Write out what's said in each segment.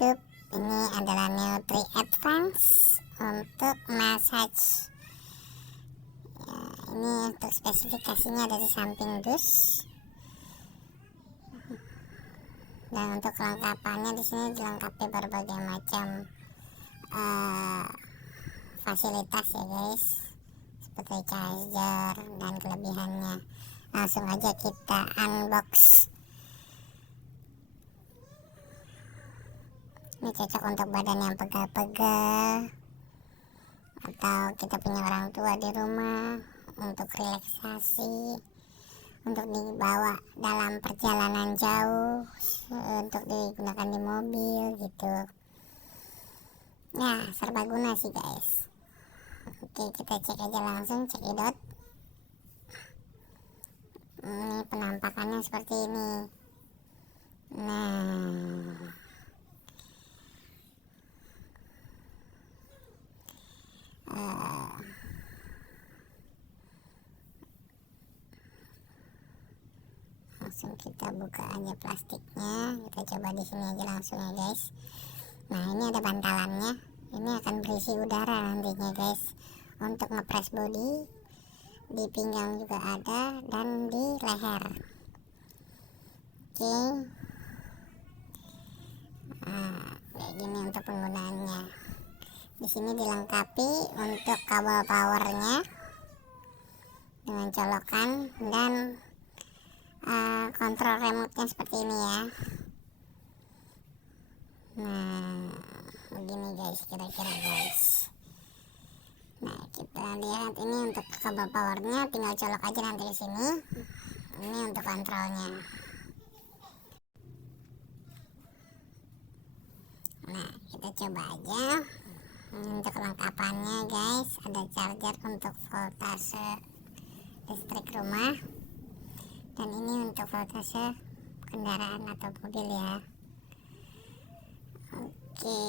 YouTube. Ini adalah Nutri Advance untuk massage. Ya, ini untuk spesifikasinya ada di samping dus. Dan untuk kelengkapannya di sini dilengkapi berbagai macam fasilitas ya guys, seperti charger dan kelebihannya. Langsung aja kita unbox. Ini cocok untuk badan yang pegal-pegal, atau kita punya orang tua di rumah untuk relaksasi, untuk dibawa dalam perjalanan jauh, untuk digunakan di mobil gitu. Ya, serbaguna sih guys. Oke, kita cek aja langsung, cekidot. Ini penampakannya seperti ini. Nah, langsung kita buka aja plastiknya. Kita coba di sini aja langsung ya guys. Nah, ini ada bantalannya. Ini akan berisi udara nantinya guys, untuk ngepres body. Di pinggang juga ada, dan di leher. Oke. Nah, kayak gini untuk penggunaannya. Di sini dilengkapi untuk kabel powernya dengan colokan, dan kontrol remote-nya seperti ini ya. Nah, begini guys, kira-kira guys. Nah, kita lihat ini untuk kabel powernya, tinggal colok aja nanti di sini. Ini untuk kontrolnya. Nah, kita coba aja. Ini untuk kelengkapannya guys, ada charger untuk voltase listrik rumah, dan ini untuk voltase kendaraan atau mobil ya. Oke,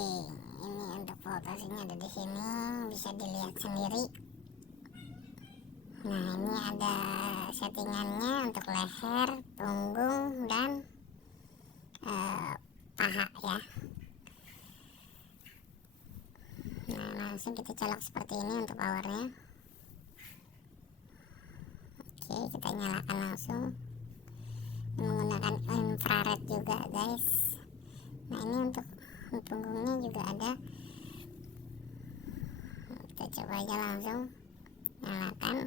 ini untuk voltasenya ada di sini, bisa dilihat sendiri. Nah, ini ada settingannya untuk leher, punggung, dan paha ya. Nah, langsung kita colok seperti ini untuk powernya. Oke, kita nyalakan langsung. Ini menggunakan infrared juga guys. Nah, ini untuk punggungnya juga ada. Kita coba aja langsung nyalakan.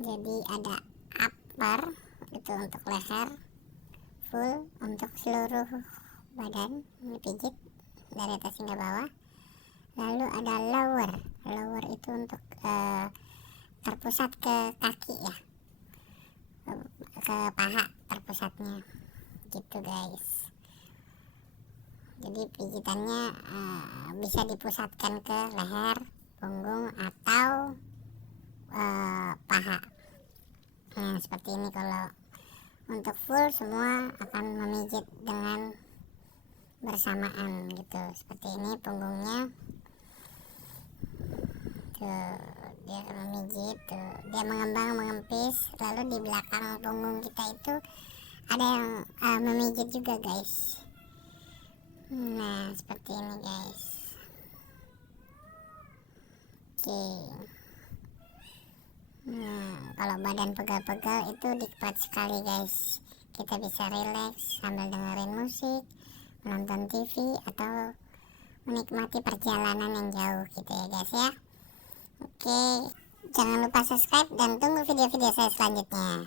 Jadi ada upper itu untuk leher, full untuk seluruh badan, ini pijit dari atas hingga bawah. Lalu ada lower itu untuk terpusat ke kaki ya, ke paha terpusatnya gitu guys. Jadi pijitannya bisa dipusatkan ke leher, punggung, atau paha. Nah, seperti ini. Kalau untuk full semua akan memijit dengan bersamaan gitu. Seperti ini punggungnya tuh, dia akan memijit tuh, dia mengembang, mengempis. Lalu di belakang punggung kita itu ada yang memijit juga guys. Nah, seperti ini guys. Oke. Nah, kalau badan pegal-pegal itu nikmat sekali guys. Kita bisa rileks sambil dengerin musik, menonton TV, atau menikmati perjalanan yang jauh gitu ya guys ya. Oke, jangan lupa subscribe dan tunggu video-video saya selanjutnya.